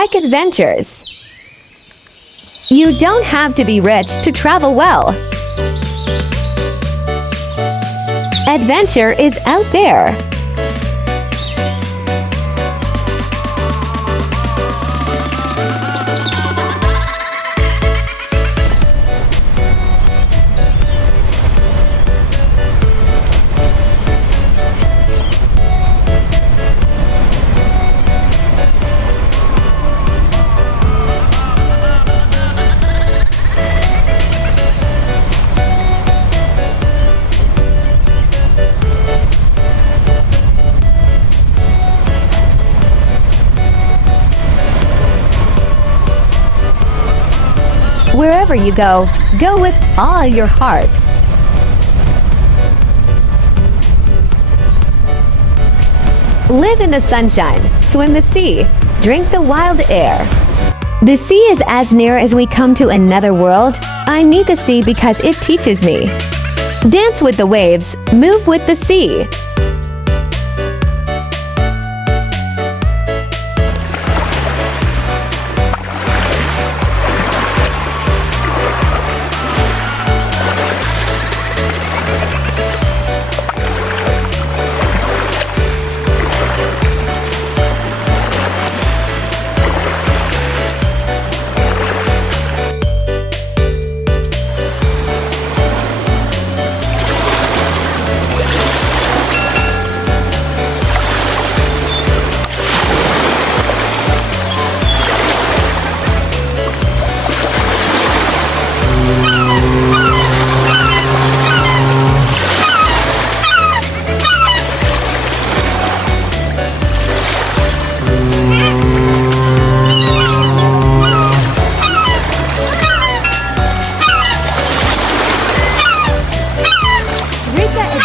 Hike adventures. You don't have to be rich to travel well. Adventure is out there. Wherever you go with all your heart. Live in the sunshine, swim the sea, drink the wild air. The sea is as near as we come to another world. I need the sea because it teaches me. Dance with the waves, move with the sea.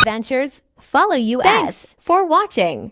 Adventures follow you. Thanks for watching.